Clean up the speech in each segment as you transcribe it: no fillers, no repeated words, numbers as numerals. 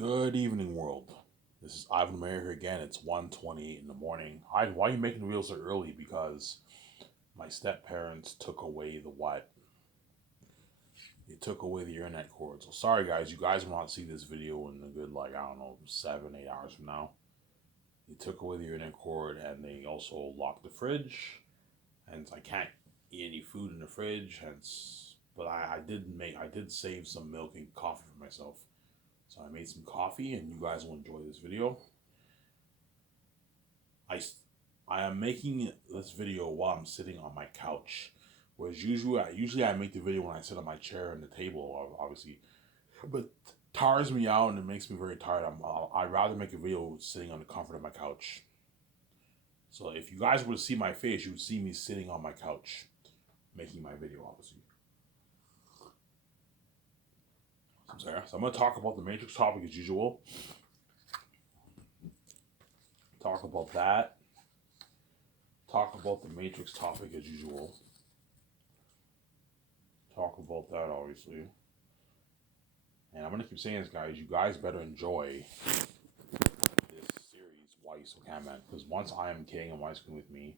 Good evening, world. This is Ivan Mayer here again. It's 1:28 in the morning. Why are you making the wheels so early? Because my step parents took away the what? They took away the internet cord. So sorry, guys. You guys will not see this video in a good, like, I don't know, 7, 8 hours from now. They took away the internet cord and they also locked the fridge. And I can't eat any food in the fridge. Hence, but I did save some milk and coffee for myself. So I made some coffee, and you guys will enjoy this video. I, I am making this video while I'm sitting on my couch, whereas usually I make the video when I sit on my chair and the table, obviously, but tires me out and it makes me very tired. I'd rather make a video sitting on the comfort of my couch. So if you guys were to see my face, you would see me sitting on my couch, making my video, obviously. So I'm gonna talk about the Matrix topic as usual. Talk about that. Talk about the Matrix topic as usual. Talk about that, obviously. And I'm gonna keep saying this, guys. You guys better enjoy this series, Why You So Can, man. Because once I am king and Wife's with me,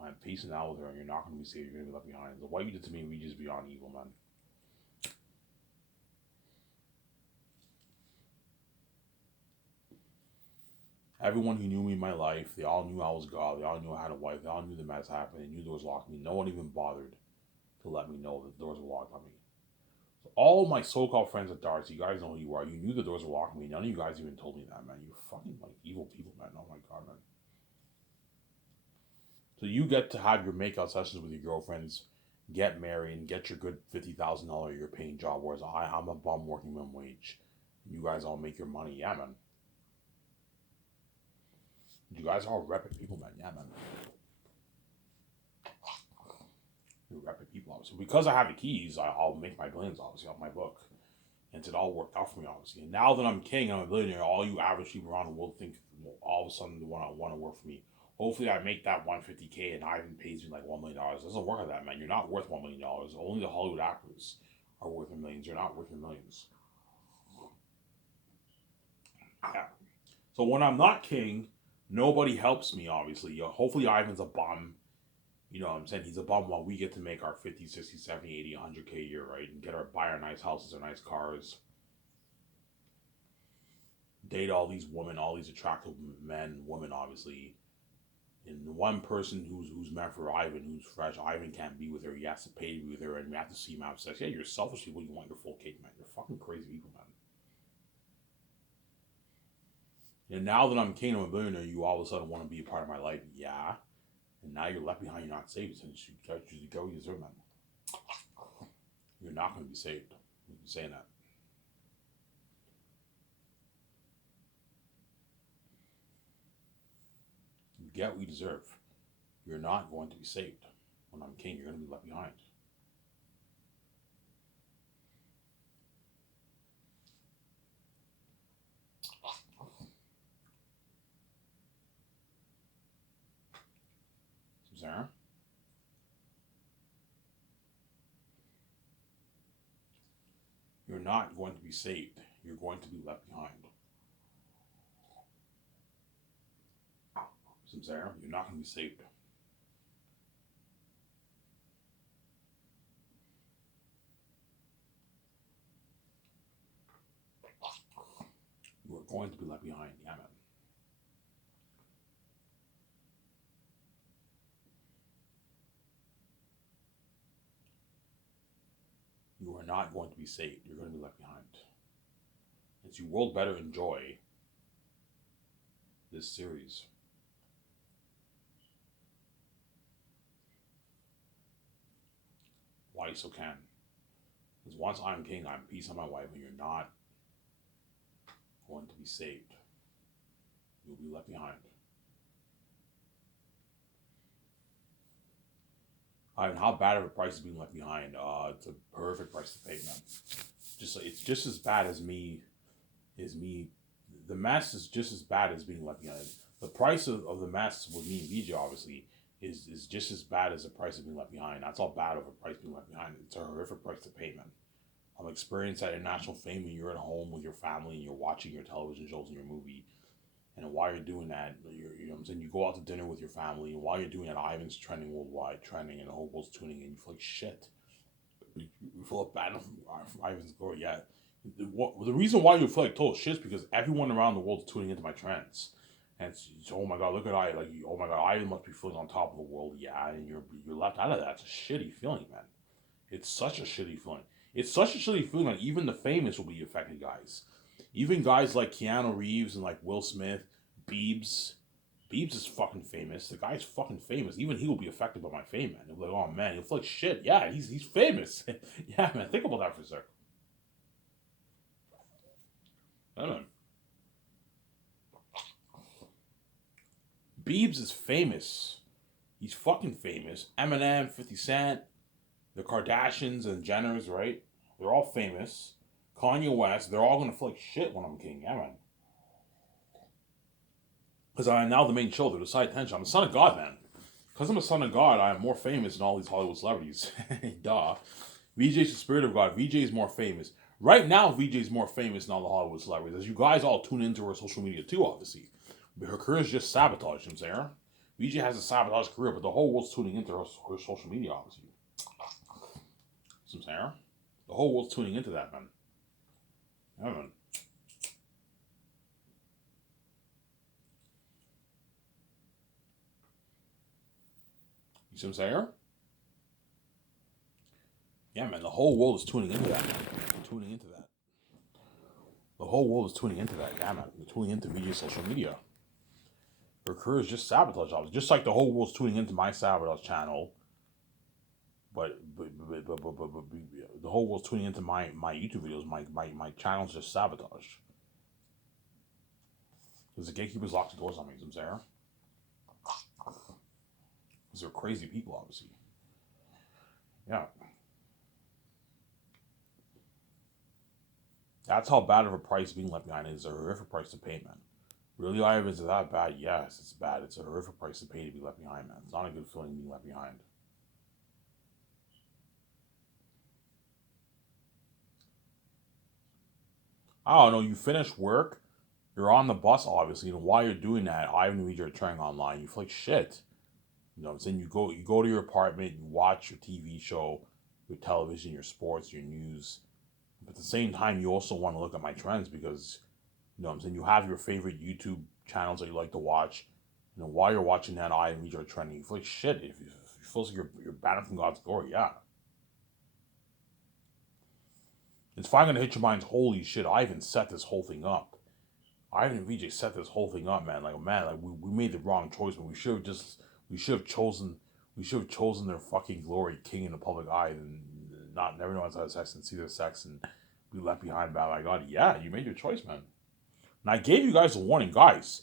I'm peacing out with her, and you're not gonna be saved. You're gonna be left behind. So what you did to me, we just beyond evil, man. Everyone who knew me in my life, they all knew I was God. They all knew I had a wife. They all knew the mess happened. They knew doors locked me. No one even bothered to let me know that the doors were locked on me. So all my so-called friends at Darts, you guys know who you are. You knew the doors were locked on me. None of you guys even told me that, man. You fucking like evil people, man. Oh my god, man. So you get to have your makeout sessions with your girlfriends, get married, and get your good $50,000 a year paying job, whereas I'm a bum working minimum wage. You guys all make your money, yeah, man. You guys are all rapid people, man. Yeah, man. You're rapid people, obviously. Because I have the keys, I'll make my billions, obviously, off my book. And it all worked out for me, obviously. And now that I'm king, I'm a billionaire, all you average people around the world think, well, all of a sudden, they want to work for me. Hopefully, I make that 150K and Ivan pays me like $1 million. It doesn't work like that, man. You're not worth $1 million. Only the Hollywood actors are worth millions. You're not worth millions. Yeah. So when I'm not king, nobody helps me, obviously. Hopefully, Ivan's a bum. You know what I'm saying? He's a bum while we get to make our 50, 60, 70, 80, 100K a year, right? And buy our nice houses, our nice cars, date all these women, all these attractive men, women, obviously. And the one person who's meant for Ivan, who's fresh, Ivan can't be with her. He has to pay to be with her, and we have to see him have sex. Yeah, you're selfish people. You want your full cake, man. You're fucking crazy people, man. And now that I'm king, I'm a billionaire, you all of a sudden want to be a part of my life. Yeah. And now you're left behind. You're not saved. Since you get what you deserve, man. You're not going to be saved. I'm saying that. You get what you deserve. You're not going to be saved. When I'm king, you're going to be left behind. Sarah? You're not going to be saved. You're going to be left behind. Sarah, you're not going to be saved. You are going to be left behind. Yeah, man. You are not going to be saved. You're going to be left behind. As you will better enjoy this series. Why you so can. Because once I'm king, I'm peace on my wife, and you're not going to be saved. You'll be left behind. And how bad of a price is being left behind? It's a perfect price to pay, man. It's just as bad as me. The mess is just as bad as being left behind. The price of the mess with me and BJ, obviously, is just as bad as the price of being left behind. That's how bad of a price being left behind. It's a horrific price to pay, man. experience that international fame, and you're at home with your family and you're watching your television shows and your movie. And while you're doing that, you know what I'm saying, you go out to dinner with your family, and while you're doing that, Ivan's trending worldwide, trending, and the whole world's tuning in. You feel like shit. You feel bad from Ivan's glory. Yeah. The reason why you feel like total shit is because everyone around the world is tuning into my trends. And it's oh my god, look at I like oh my god, Ivan must be feeling on top of the world. Yeah, and you're left out of that. It's a shitty feeling, man. It's such a shitty feeling. It's such a shitty feeling that even the famous will be affected, guys. Even guys like Keanu Reeves and like Will Smith, Biebs. Biebs is fucking famous. The guy's fucking famous. Even he will be affected by my fame, man. He'll be like, oh man, he'll feel like shit. Yeah, he's famous. Yeah, man. Think about that for a sec. I don't know. Biebs is famous. He's fucking famous. Eminem, 50 Cent, the Kardashians and Jenners, right? They're all famous. Kanye West, they're all gonna feel like shit when I'm king. Yeah, man. Because I am now the main show. They're the side attention. I'm the son of God, man. Because I'm a son of God, I am more famous than all these Hollywood celebrities. Duh. VJ's the spirit of God. VJ is more famous. Right now, VJ is more famous than all the Hollywood celebrities. As you guys all tune into her social media too, obviously. Her career is just sabotaged, you know what I'm saying? VJ has a sabotage career, but the whole world's tuning into her social media, obviously. You know what I'm saying? The whole world's tuning into that, man. Yeah, man. You see what I'm saying? Yeah, man. The whole world is tuning into that, man. Tuning into that. The whole world is tuning into that. Yeah, man. They're tuning into VJ's social media. Her career is just sabotage, obviously. Just like the whole world's tuning into my sabotage channel. But the whole world's tuning into my YouTube videos. My channel's just sabotage. Because the gatekeepers locked the doors on me, you know what I'm saying? Because they're crazy people, obviously. Yeah. That's how bad of a price being left behind is. A horrific price to pay, man. Really, Ivan, is it that bad? Yes, it's bad. It's a horrific price to pay to be left behind, man. It's not a good feeling being left behind. I don't know. You finish work, you're on the bus, obviously, and while you're doing that, Ivan reads your trying online. You feel like shit. You know what I'm saying? You go to your apartment, you watch your TV show, your television, your sports, your news. But at the same time, you also want to look at my trends because, you know what I'm saying, you have your favorite YouTube channels that you like to watch. You know, while you're watching that, Ivan reads your trending. You feel like shit. If you feel like you're banned from God's glory, yeah. It's finally gonna hit your minds. Holy shit! I even set this whole thing up. Ivan and VJ set this whole thing up, man. Like we made the wrong choice, but we should have chosen their fucking glory king in the public eye, and not never know outside of sex and see their sex and be left behind by my God. Yeah, you made your choice, man. And I gave you guys a warning, guys.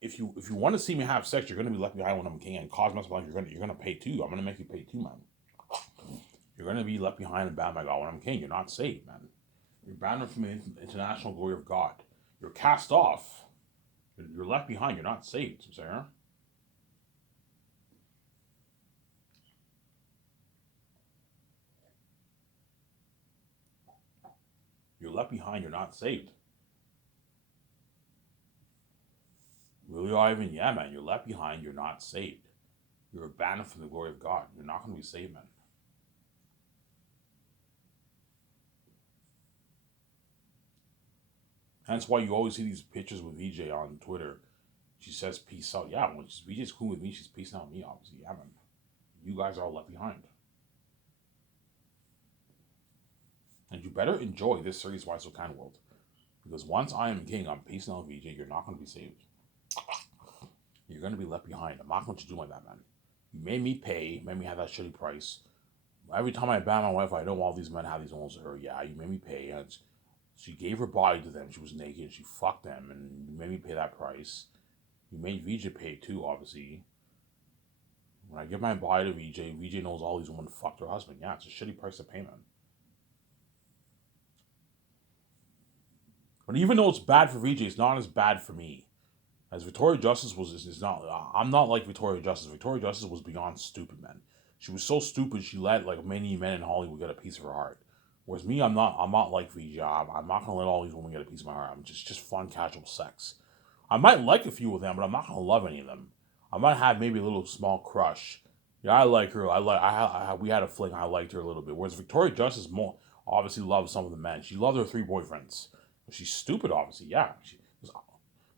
If you want to see me have sex, you're gonna be left behind when I'm king, and cause my life. You're gonna pay too. I'm gonna make you pay too, man. You're gonna be left behind and bound by God when I'm king. You're not saved, man. You're bound from the international glory of God. You're cast off. You're left behind. You're not saved, Sarah. You're left behind. You're not saved. Really, Ivan? Yeah, man. You're left behind. You're not saved. You're abandoned from the glory of God. You're not going to be saved, man. That's why you always see these pictures with VJ on Twitter. She says peace out. Yeah, when VJ's cool with me, she's peacing out with me, obviously. Yeah, man. You guys are all left behind. And you better enjoy this series, Why So Kind World. Because once I am king, I'm peacing out VJ, you're not going to be saved. You're going to be left behind. I'm not going to do like that, man. You made me pay, made me have that shitty price. Every time I ban my wife, I know all these men have these ones of her. Yeah, you made me pay. And she gave her body to them. She was naked. She fucked them. And you made me pay that price. You made VJ pay too, obviously. When I give my body to VJ knows all these women fucked her husband. Yeah, it's a shitty price to pay, man. But even though it's bad for VJ, it's not as bad for me. As Victoria Justice is not. I'm not like Victoria Justice. Victoria Justice was beyond stupid, man. She was so stupid she let like many men in Hollywood get a piece of her heart. Whereas me, I'm not like VJ. I'm not gonna let all these women get a piece of my heart. I'm just fun, casual sex. I might like a few of them, but I'm not gonna love any of them. I might have maybe a little small crush. Yeah, I like her. We had a fling. I liked her a little bit. Whereas Victoria Justice more obviously loves some of the men. She loved her three boyfriends. She's stupid, obviously. Yeah.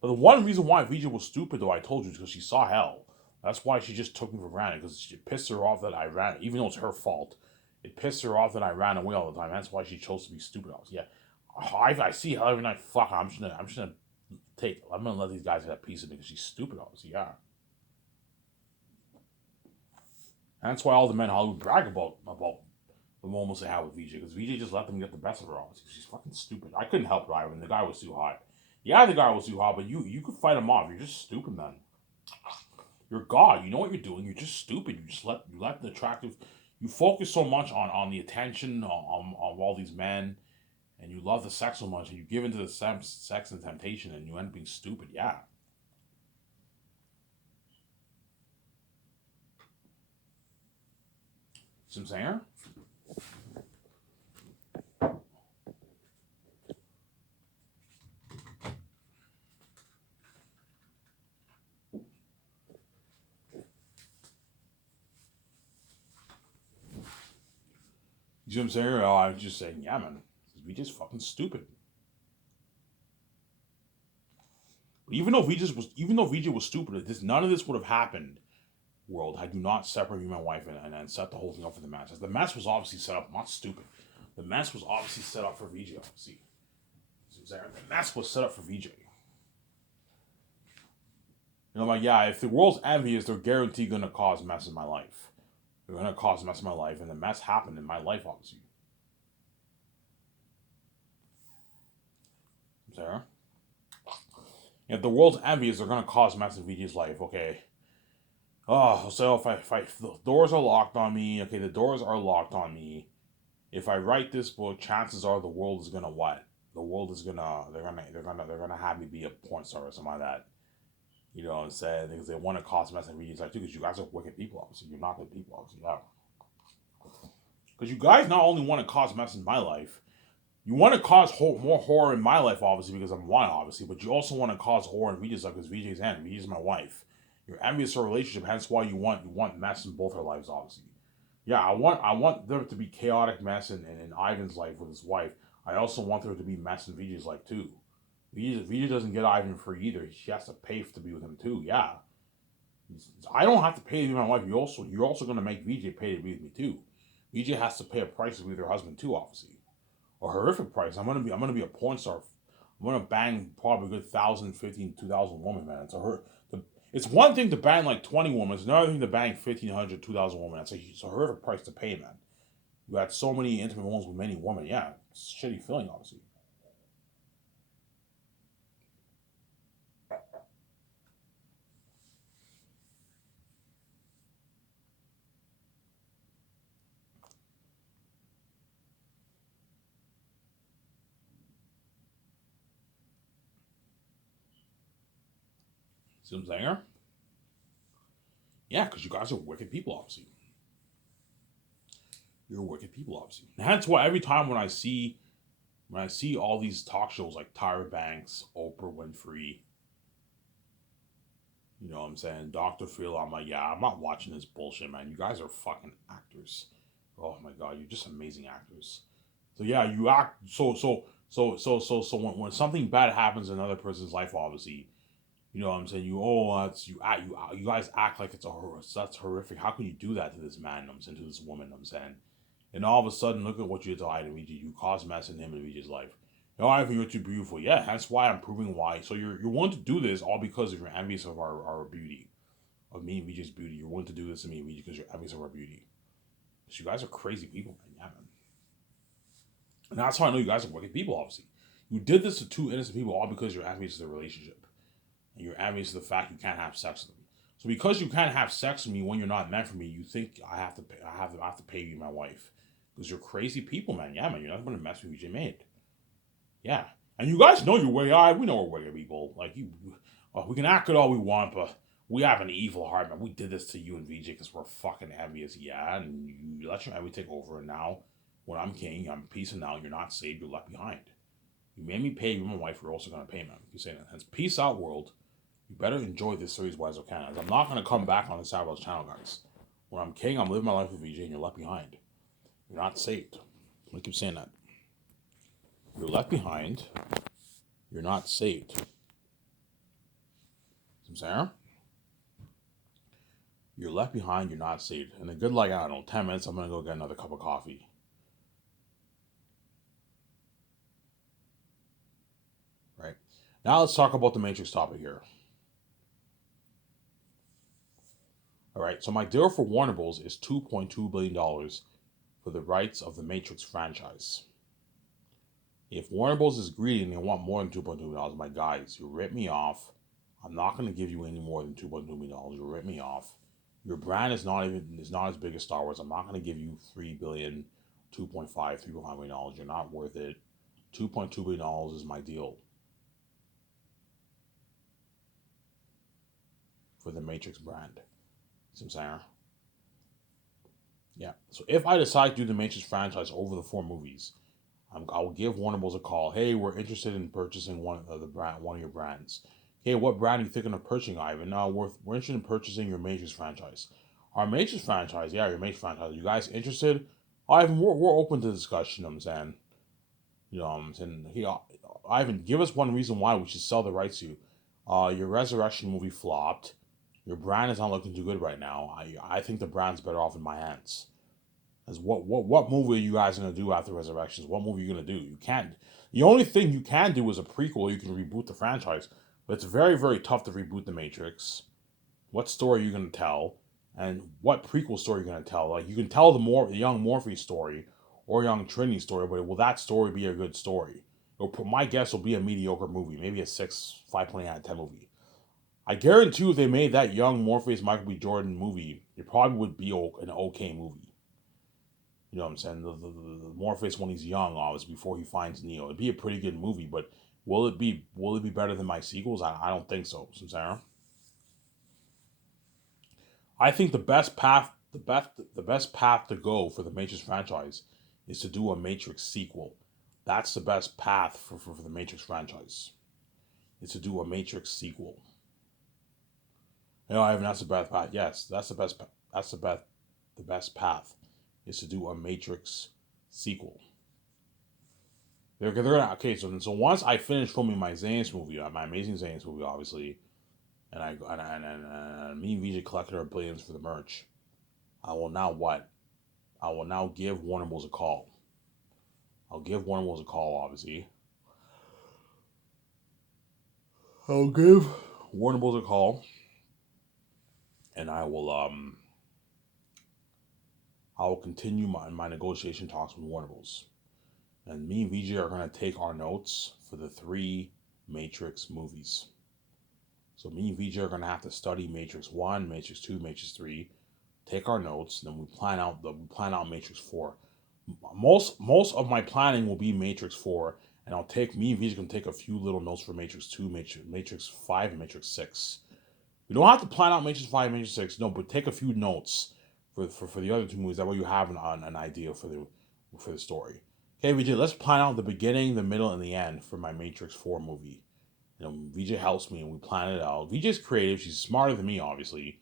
But the one reason why Vija was stupid, though, I told you, is because she saw hell. That's why she just took me for granted, because it pissed her off that I ran, even though it's her fault. It pissed her off that I ran away all the time. That's why she chose to be stupid. Yeah, I see hell every night. Fuck, I'm gonna let these guys get a piece of me because she's stupid. Obviously, yeah. And that's why all the men in Hollywood brag about the moments they have with VJ, because VJ just let them get the best of her. Obviously, she's fucking stupid. I couldn't help driving. The guy was too hot. Yeah, the guy was too hot, but you could fight him off. You're just stupid, man. You're God. You know what you're doing. You're just stupid. You let the attractive. You focus so much on the attention of all these men, and you love the sex so much, and you give into the sex and temptation, and you end up being stupid. Yeah. See what I'm saying? You see what I'm saying? Well, I was just saying, yeah, man. We just fucking stupid. Even though VJ was stupid, none of this would have happened. World, had you not separated me and my wife and set the whole thing up for the match. As the match was obviously set up, not stupid. The match was obviously set up for VJ. Obviously, the match was set up for VJ. Like, yeah, if the world's envious, they're guaranteed gonna cause mess in my life. They're gonna cause mess in my life, and the mess happened in my life, obviously. Sarah? If the world's envious, they're gonna cause mess in VJ's life. Okay. Oh, so if the doors are locked on me, okay, the doors are locked on me. If I write this book, chances are the world is gonna what? The world is gonna they're gonna have me be a porn star or something like that. You know what I'm saying? Because they want to cause mess in VJ's life too. Because you guys are wicked people, obviously. You're not good people, obviously. Yeah. Because you guys not only want to cause mess in my life, you want to cause more horror in my life, obviously, because I'm one, obviously, but you also want to cause horror in VJ's life because VJ's in. VJ's my wife. You're envious of a relationship, hence why you want mess in both our lives, obviously. Yeah, I want there to be chaotic mess in Ivan's life with his wife. I also want there to be mess in VJ's life too. VJ doesn't get Ivan free either. She has to pay to be with him too. Yeah, I don't have to pay to be my wife. You're also gonna make VJ pay to be with me too. VJ has to pay a price to be with her husband too, obviously. A horrific price. I'm gonna be a porn star. I'm gonna bang probably a good 1,000, 15, 2,000 women, man. It's one thing to bang like 20 women. It's another thing to bang 1,500, 2,000 women. It's a horrific price to pay, man. You had so many intimate moments with many women. Yeah, it's a shitty feeling, obviously. See what I'm saying? Yeah, because you guys are wicked people, obviously. You're wicked people, obviously. And that's why every time when I see all these talk shows like Tyra Banks, Oprah Winfrey, you know what I'm saying, Dr. Phil, I'm like, yeah, I'm not watching this bullshit, man. You guys are fucking actors. Oh my god, you're just amazing actors. So yeah, you act so when something bad happens in another person's life, obviously, you know what I'm saying? That's you guys act like that's horrific. How can you do that to this man? I'm saying, to this woman. I'm saying, and all of a sudden, look at what you did to Ida Luigi. You caused mess in him and Luigi's life. No, I think you're too beautiful. Yeah, that's why I'm proving why. So you're willing to do this all because of you're envious of our beauty, of me and Luigi's beauty. You're willing to do this to me and Luigi because you're envious of our beauty. Because you guys are crazy people, man. Yeah, man. And that's how I know you guys are wicked people. Obviously, you did this to two innocent people all because you're envious of the relationship. And you're envious of the fact you can't have sex with them. So because you can't have sex with me when you're not meant for me, you think I have to pay you my wife. Because you're crazy people, man. Yeah, man, you're not gonna mess with VJ Made. Yeah. And you guys know you're way we know we're wicked people. Like we can act it all we want, but we have an evil heart, man. We did this to you and VJ because we're fucking envious, yeah, and you let your envy take over and now When I'm king, I'm peacing out. You're not saved. You're left behind. You made me pay. You and my wife. You're also gonna pay, man. You're saying that. Hence, peace out, world. You better enjoy this series while you can. As I'm not gonna come back on the Savage channel, guys. When I'm king, I'm living my life with VJ, and you're left behind. You're not saved. I keep saying that. You're left behind. You're not saved. See what I'm saying? You're left behind. You're not saved. And a good, like, I don't know, 10 minutes, I'm gonna go get another cup of coffee. Right? Now let's talk about the Matrix topic here. All right, so my deal for Warner Bros. Is $2.2 billion for the rights of the Matrix franchise. If Warner Bros. Is greedy and they want more than $2.2 billion, my guys, you rip me off. I'm not going to give you any more than $2.2 billion. You rip me off. Your brand is not as big as Star Wars. I'm not going to give you $3 billion, $2.5 billion. You're not worth it. $2.2 billion is my deal for the Matrix brand. See what I'm saying? Yeah. So if I decide to do the Matrix franchise over the 4 movies, I will give Warner Bros. A call. Hey, we're interested in purchasing one of your brands. Hey, what brand are you thinking of purchasing, Ivan? No, we're interested in purchasing your Matrix franchise. Our Matrix franchise, yeah, your Matrix franchise. You guys interested? Ivan, we're open to discussion. I'm saying, I'm saying, hey, Ivan, give us one reason why we should sell the rights to you. Your Resurrection movie flopped. Your brand is not looking too good right now. I think the brand's better off in my hands. As what movie are you guys gonna do after Resurrections? What movie are you gonna do? You can't. The only thing you can do is a prequel. You can reboot the franchise, but it's very, very tough to reboot the Matrix. What story are you gonna tell, and what prequel story are you gonna tell? Like, you can tell the young Morpheus story or young Trinity story, but will that story be a good story? My guess will be a mediocre movie, maybe a 5.8 out of 10 movie. I guarantee you, if they made that young Morpheus Michael B. Jordan movie, it probably would be an okay movie. You know what I'm saying? The Morpheus when he's young, obviously, before he finds Neo. It'd be a pretty good movie, but will it be better than my sequels? I don't think so. You know what I'm saying? I think the best path to go for the Matrix franchise is to do a Matrix sequel. That's the best path for the Matrix franchise. Is to do a Matrix sequel. Ivan, that's the best path. Yes, that's the best. That's the best path is to do a Matrix sequel. They're gonna okay. So once I finish filming my Xanax movie, my Amazing Xanax movie, obviously, and me and VJ collected our billions for the merch, I will now what? I will now give Warner Bros. A call. I'll give Warner Bros. A call, obviously. I'll give Warner Bros. A call, and I will continue my negotiation talks with Warner Bros. And me and VJ are going to take our notes for the 3 Matrix movies. So me and VJ are going to have to study Matrix 1, Matrix 2, Matrix 3, take our notes, and then we plan out Matrix 4. Most of my planning will be Matrix 4, and me and VJ can take a few little notes for Matrix 2, Matrix 5, and Matrix 6. We don't have to plan out Matrix 5 and Matrix 6, no, but take a few notes for the other 2 movies. That way you have an idea for the story. Okay, VJ, let's plan out the beginning, the middle, and the end for my Matrix 4 movie. VJ helps me and we plan it out. VJ's creative. She's smarter than me, obviously.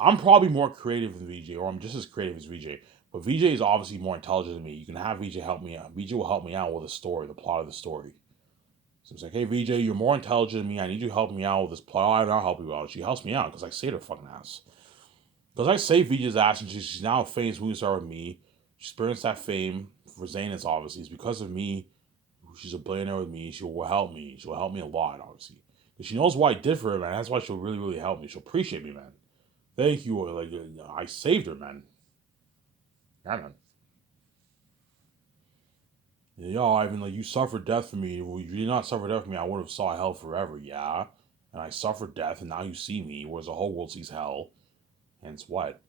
I'm probably more creative than VJ, or I'm just as creative as VJ. But VJ is obviously more intelligent than me. You can have VJ help me out. VJ will help me out with the story, the plot of the story. So it's like, hey, VJ, you're more intelligent than me. I need you to help me out with this plot. I'll help you out. She helps me out because I saved her fucking ass. Because I saved VJ's ass, and she's now a famous movie star with me. She experienced that fame for Xanax, obviously. It's because of me. She's a billionaire with me. She will help me. She'll help me a lot, obviously. Because she knows what I did for her, man. That's why she'll really, really help me. She'll appreciate me, man. Thank you. Like, I saved her, man. Yeah, man. Yo, Ivan, like, you suffered death for me. If you did not suffer death for me, I would have saw hell forever. Yeah. And I suffered death, and now you see me, whereas the whole world sees hell. Hence what?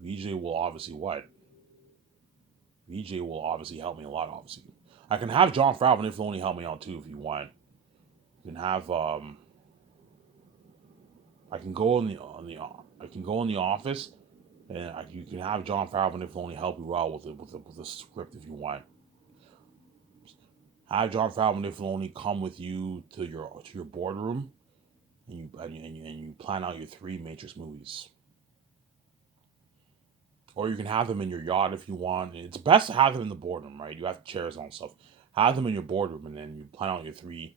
VJ will obviously what? VJ will obviously help me a lot, obviously. I can have Jon Favreau and Filoni help me out too if you want. You can have I can go in the office And you can have Jon Favreau and Filoni help you out with the script if you want. Have Jon Favreau and Filoni come with you to your boardroom, and you plan out your 3 Matrix movies. Or you can have them in your yacht if you want. It's best to have them in the boardroom, right? You have chairs and all stuff. Have them in your boardroom, and then you plan out your 3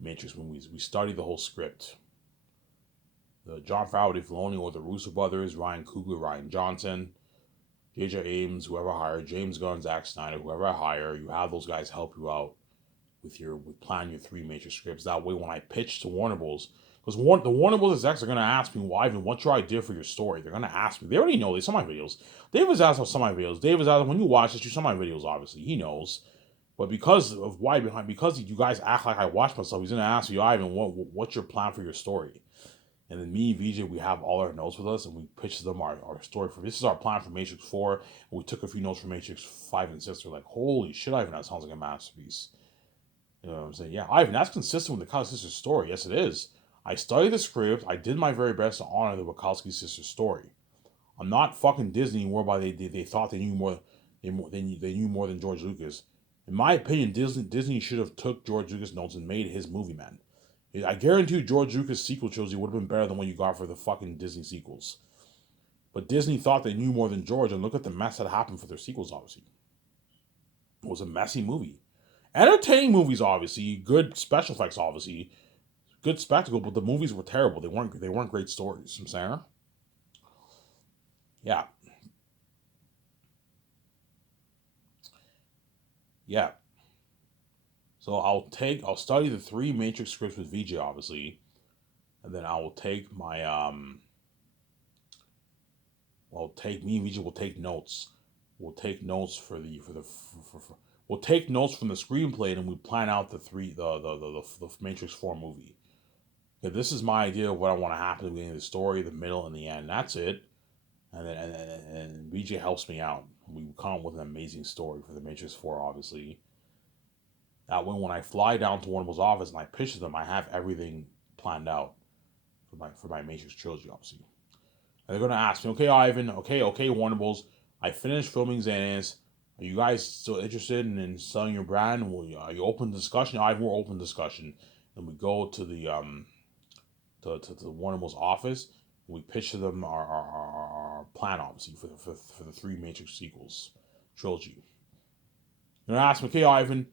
Matrix movies. We studied the whole script. The Jon Favreau, Dave Filoni, or the Russo brothers, Ryan Coogler, Rian Johnson, J.J. Abrams, whoever I hire, James Gunn, Zack Snyder, whoever I hire, you have those guys help you out with planning your 3 Matrix scripts. That way, when I pitch to Warner Bros., because the Warner Bros. Execs are going to ask me, well, Ivan, what's your idea for your story? They're going to ask me. They already know. They saw my videos. Dave has asked about some of my videos. Dave has asked, when you watch this, you saw my videos, obviously. He knows. But because you guys act like I watch myself, he's going to ask you, Ivan, what's your plan for your story? And then me and VJ, we have all our notes with us, and we pitch them our story for, this is our plan for Matrix 4, and we took a few notes for Matrix 5 and 6. They're like, holy shit, Ivan, that sounds like a masterpiece. You know what I'm saying? Yeah, Ivan, that's consistent with the Wachowski sisters' story. Yes, it is. I studied the script. I did my very best to honor the Wachowski sisters' story. I'm not fucking Disney, whereby they thought they knew more than George Lucas. In my opinion, Disney should have took George Lucas' notes and made his movie, man. I guarantee you George Lucas' sequel trilogy would have been better than what you got for the fucking Disney sequels. But Disney thought they knew more than George, and look at the mess that happened for their sequels, obviously. It was a messy movie. Entertaining movies, obviously. Good special effects, obviously. Good spectacle, but the movies were terrible. They weren't great stories. You know what I'm saying? Yeah. Yeah. So I'll study the 3 Matrix scripts with VJ, obviously. And then I will take my me and VJ will take notes. We'll take notes we'll take notes from the screenplay, and we plan out the Matrix 4 movie. Okay, this is my idea of what I want to happen at the beginning of the story, the middle, and the end. That's it. And then and VJ helps me out. We come up with an amazing story for the Matrix 4, obviously. That way, when I fly down to Warner Bros. Office and I pitch to them, I have everything planned out for my Matrix trilogy, obviously. And they're gonna ask me, okay, Ivan, okay, Warner Bros. I finished filming Xanax. Are you guys still interested in selling your brand? Are you open to discussion? Ivan, we're open to discussion. And we go to the to Warner Bros. Office. And we pitch to them our plan, obviously, for the 3 Matrix sequels trilogy. They're gonna ask me, okay, Ivan,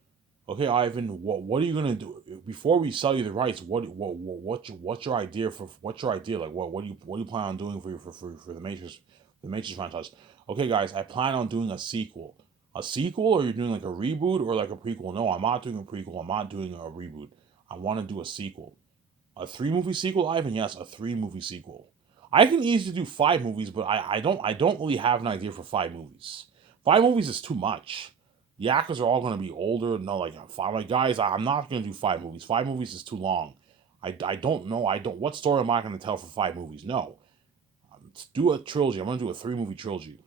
what are you gonna do before we sell you the rights? What's your idea for like what do you plan on doing for the Matrix franchise? Okay, guys, I plan on doing a sequel. A sequel, or you're doing like a reboot or like a prequel? No, I'm not doing a prequel. I'm not doing a reboot. I want to do a sequel. A 3 movie sequel, Ivan? Yes, a 3 movie sequel. I can easily do 5 movies, but I don't really have an idea for 5 movies. 5 movies is too much. The actors are all going to be older. No, like guys, I'm not going to do 5 movies. 5 movies is too long. I don't know. What story am I going to tell for 5 movies? No. Let's do a trilogy. I'm going to do a 3 movie trilogy.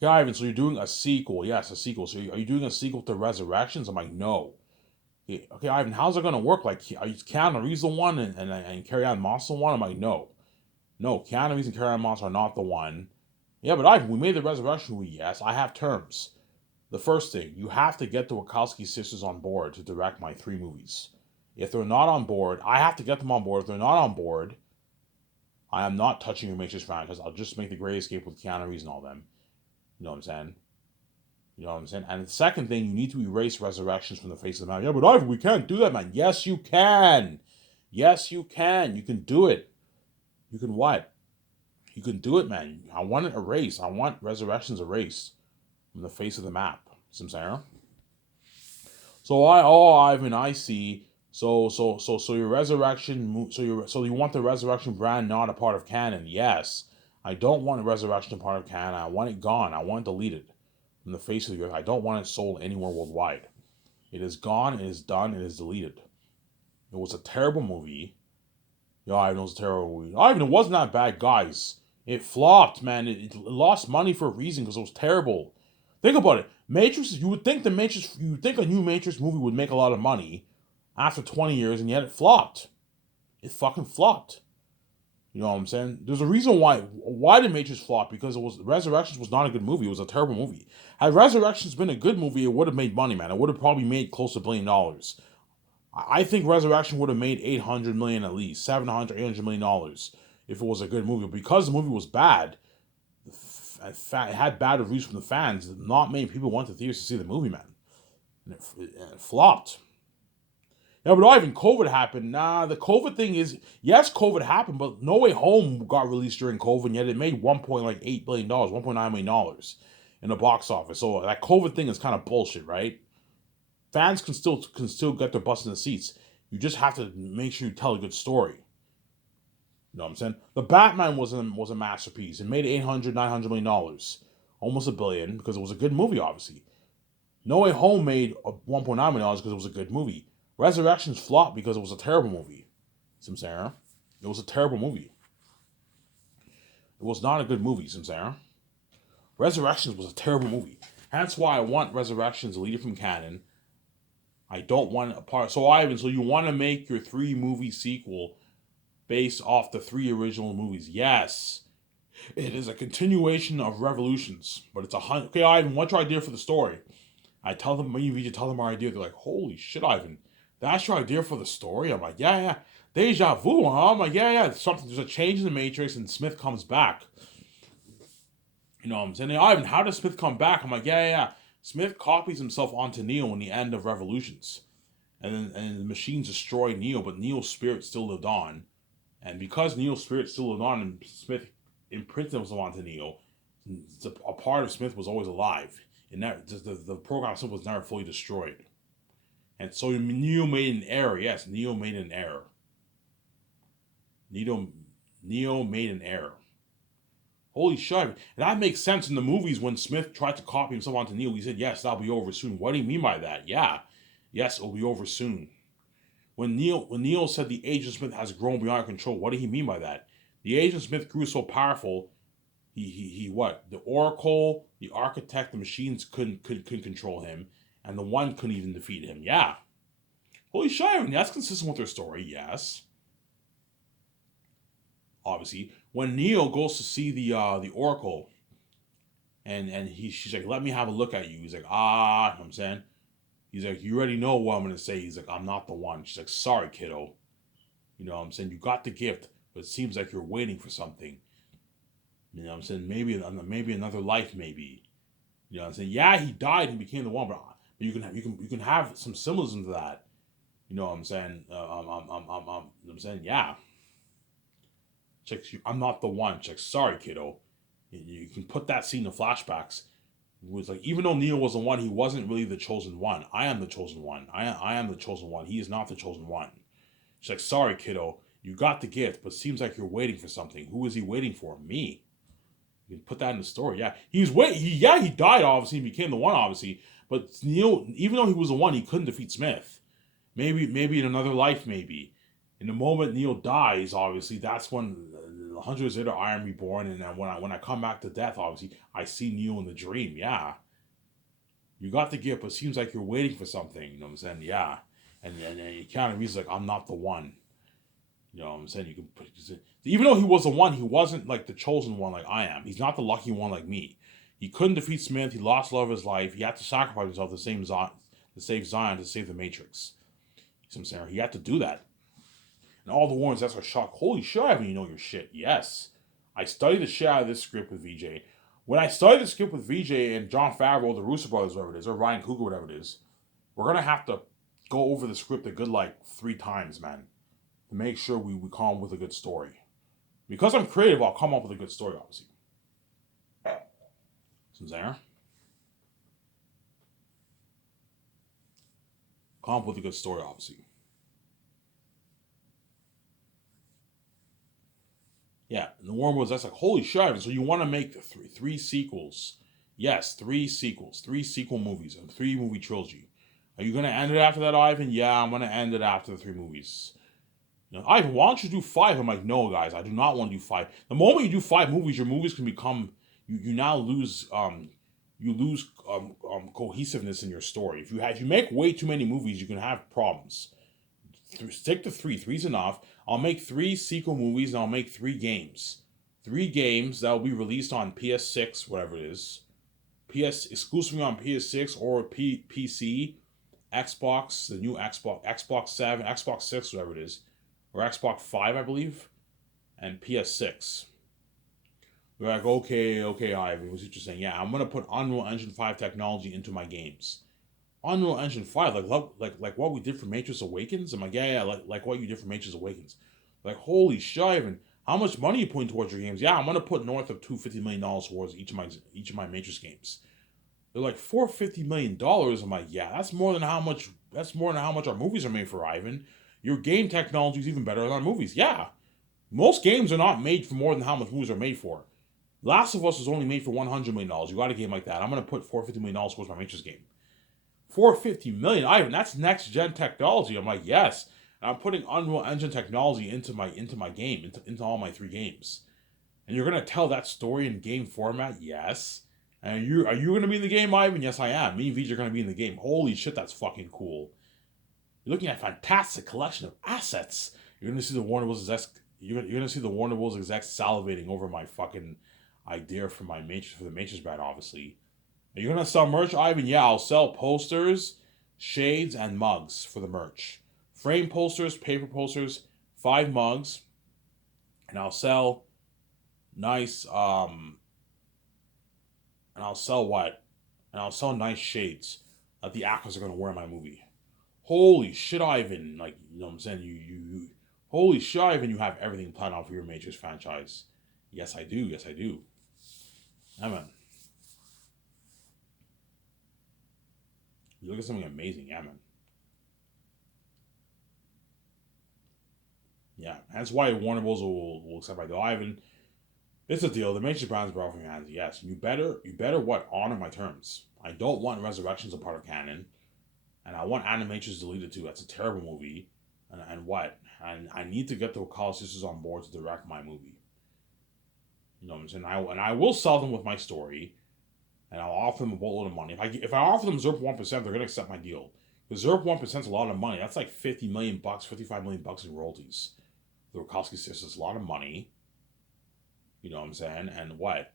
Yeah, Ivan, so you're doing a sequel. Yes, a sequel. So are you doing a sequel to Resurrections? I'm like, no. Yeah, okay, Ivan, how's it going to work? Like, are you Keanu Reeves the one and Carrie-Anne Moss the one? I'm like, no. No, Keanu Reeves and Carrie-Anne Moss are not the one. Yeah, but Ivan, we made the Resurrection movie. Yes, I have terms. The first thing, you have to get the Wachowski sisters on board to direct my 3 movies. If they're not on board, I have to get them on board. If they're not on board, I am not touching your Matrix franchise. I'll just make The Great Escape with Keanu Reeves and all them. You know what I'm saying? You know what I'm saying? And the second thing, you need to erase Resurrections from the face of the map. Yeah, but Ivan, we can't do that, man. Yes, you can. Yes, you can. You can do it. You can what? You can do it, man. I want it erased. I want Resurrections erased from the face of the map. See what I'm saying? So Ivan, I see. So your Resurrection, so you want the Resurrection brand not a part of canon? Yes. I don't want the Resurrection part of canon. I want it gone. I want it deleted from the face of the earth. I don't want it sold anywhere worldwide. It is gone. It is done. It is deleted. It was a terrible movie. Yeah, Ivan, it was a terrible movie. Ivan, it wasn't that bad, guys. It flopped, man. It lost money for a reason because it was terrible. Think about it. Matrix, you would think a new Matrix movie would make a lot of money after 20 years, and yet it flopped. It fucking flopped. You know what I'm saying? There's a reason why the Matrix flopped, because it was Resurrections was not a good movie. It was a terrible movie. Had Resurrections been a good movie, it would have made money, man. It would have probably made close to $1 billion. I think Resurrection would have made 800 million at least, 700, $800 million if it was a good movie. Because the movie was bad, it had bad reviews from the fans. Not many people went to theaters to see the movie, man. And it flopped. Yeah, but even COVID happened. Nah, the COVID thing is, yes, COVID happened, but No Way Home got released during COVID, and yet it made $1.8 billion, $1.9 million in the box office. So that COVID thing is kind of bullshit, right? Fans can still get their butts in the seats. You just have to make sure you tell a good story. You know what I'm saying? The Batman was a masterpiece. It made 800, $900 million, almost $1 billion, because it was a good movie, obviously. No Way Home made $1.9 million because it was a good movie. Resurrections flopped because it was a terrible movie. Simsara. It was a terrible movie. It was not a good movie, Simsara. Resurrections was a terrible movie. That's why I want Resurrections deleted from canon. I don't want a part. So you want to make your 3-movie sequel based off the 3 original movies? Yes. It is a continuation of Revolutions, but it's okay, Ivan, what's your idea for the story? I tell them, you tell them our idea. They're like, holy shit, Ivan, that's your idea for the story? I'm like, yeah. Deja vu, huh? I'm like, yeah. There's a change in the Matrix and Smith comes back. You know what I'm saying? Ivan, how does Smith come back? I'm like, yeah. Smith copies himself onto Neo in the end of Revolutions. And the machines destroy Neo, but Neo's spirit still lived on. And because Neo's spirit still lived on and Smith imprinted himself onto Neo, a part of Smith was always alive. And the program itself was never fully destroyed. And so Neo made an error. Yes, Neo made an error. Neo made an error. Holy shit. And that makes sense in the movies when Smith tried to copy himself onto Neo. He said, yes, that'll be over soon. What do you mean by that? Yeah. Yes, it'll be over soon. When Neo said the Agent Smith has grown beyond control, what did he mean by that? The Agent Smith grew so powerful, he what? The Oracle, the Architect, the machines couldn't control him, and the One couldn't even defeat him. Yeah. Holy shit, that's consistent with their story, yes. Obviously, when Neo goes to see the Oracle, and she's like, let me have a look at you. He's like, you know what I'm saying? He's like, you already know what I'm gonna say. He's like, I'm not the one. She's like, sorry, kiddo. You know what I'm saying? You got the gift, but it seems like you're waiting for something. You know what I'm saying? Maybe another life, maybe. You know what I'm saying? Yeah, he died and became the one, but you can have some symbolism to that. You know what I'm saying? You know what I'm saying? Yeah. Check, I'm not the one. Check, sorry, kiddo. You can put that scene in flashbacks. It was like, even though Neo was the one, he wasn't really the chosen one. I am the chosen one. I am the chosen one. He is not the chosen one. She's like, sorry, kiddo. You got the gift, but seems like you're waiting for something. Who is he waiting for? Me. You can put that in the story. Yeah, he died, obviously, and became the one, obviously. But Neo, even though he was the one, he couldn't defeat Smith. Maybe in another life, maybe. In the moment Neo dies, obviously, that's when 100 years later I am reborn, and then when I come back to death, obviously, I see Neo in the dream. Yeah. You got the gift, but it seems like you're waiting for something. You know what I'm saying? Yeah. And you kind of reason like, I'm not the one. You know what I'm saying? You can put, even though he was the one, he wasn't like the chosen one like I am. He's not the lucky one like me. He couldn't defeat Smith. He lost love of his life. He had to sacrifice himself to save Zion, to save the Matrix. You know what I'm saying? He had to do that. And all the warnings, that's a shock. Holy shit, I mean, you know your shit. Yes. I studied the shit out of this script with VJ. When I studied the script with VJ and Jon Favreau, the Russo brothers, whatever it is, or Ryan Coogler, whatever it is, we're going to have to go over the script a good, 3 times, man, to make sure we come up with a good story. Because I'm creative, I'll come up with a good story, obviously. Some there. Come up with a good story, obviously. Yeah, and the Warren was, that's like, holy shit, so you want to make the three sequels. Yes, 3 sequels, 3 sequel movies, a 3-movie trilogy. Are you going to end it after that, Ivan? Yeah, I'm going to end it after the 3 movies. You know, Ivan, why don't you do 5? I'm like, no, guys, I do not want to do 5. The moment you do 5 movies, your movies can become, you now lose, cohesiveness in your story. If you make way too many movies, you can have problems. Stick to three. Three's enough. I'll make 3 sequel movies and I'll make 3 games. 3 games that will be released on PS6, whatever it is. Exclusively on PS6 or PC, Xbox, the new Xbox 7, Xbox 6, whatever it is, or Xbox 5, I believe, and PS6. They're like, okay, Ivan, what's what you're saying? Yeah, I'm gonna put Unreal Engine 5 technology into my games. Unreal Engine 5, like what we did for Matrix Awakens? I'm like, yeah, like what you did for Matrix Awakens. Like, holy shit, Ivan, how much money are you putting towards your games? Yeah, I'm gonna put north of $250 million towards each of my Matrix games. They're like $450 million. I'm like, yeah, that's more than how much our movies are made for, Ivan. Your game technology is even better than our movies. Yeah. Most games are not made for more than how much movies are made for. Last of Us was only made for $100 million. You got a game like that. I'm gonna put $450 million towards my Matrix game. $450 million, Ivan. That's next gen technology. I'm like, yes. And I'm putting Unreal Engine technology into my game, into all my 3 games. And you're gonna tell that story in game format? Yes. And are you gonna be in the game, Ivan? Yes, I am. Me and VJ are gonna be in the game. Holy shit, that's fucking cool. You're looking at a fantastic collection of assets. You're gonna see the Warner Bros. You're gonna see the Warner Bros. Execs salivating over my fucking idea for the Matrix brand, obviously. Are you gonna sell merch, Ivan? Yeah, I'll sell posters, shades, and mugs for the merch. Frame posters, paper posters, 5 mugs, and I'll sell nice and I'll sell what? And I'll sell nice shades that the actors are gonna wear in my movie. Holy shit, Ivan! Like, you know what I'm saying? Holy shit, Ivan! You have everything planned out for your Matrix franchise. Yes, I do. Yes, I do. Yeah, man. You look at something amazing, yeah, man. Yeah, that's why Warner Bros. Will accept my deal. Ivan, it's a deal. The Matrix brand's brought from your hands. Yes, you better what honor my terms. I don't want Resurrections a part of canon, and I want Animatrix deleted too. That's a terrible movie, and what? And I need to get the Wachowski sisters on board to direct my movie. You know what I'm saying? I will sell them with my story, and I'll offer them a boatload of money. If I offer them 0.1%, they're gonna accept my deal. Because 0.1% is a lot of money. That's like $50 million, $55 million in royalties. The Wachowski sisters, a lot of money. You know what I'm saying? And what?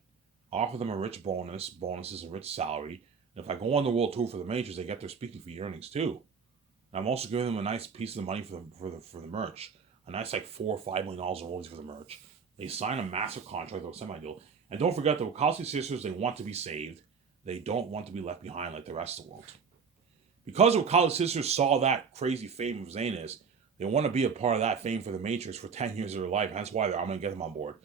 Offer them a rich bonuses, a rich salary. And if I go on the world tour for the majors, they get their speaking fee earnings too. And I'm also giving them a nice piece of the money for the merch. A nice like $4 or $5 million in royalties for the merch. They sign a massive contract, they'll semi-deal. And don't forget the Wachowski sisters, they want to be saved. They don't want to be left behind like the rest of the world. Because the Wachowski sisters saw that crazy fame of Zanus, they want to be a part of that fame for the Matrix for 10 years of their life. That's why I'm going to get them on board.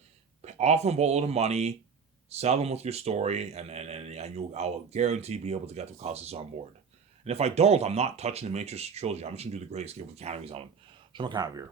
Offer them a boatload of money, sell them with your story, and I will guarantee be able to get the Wachowskis on board. And if I don't, I'm not touching the Matrix trilogy. I'm just going to do the Great Escape with Canaries on them. Show my kind of here.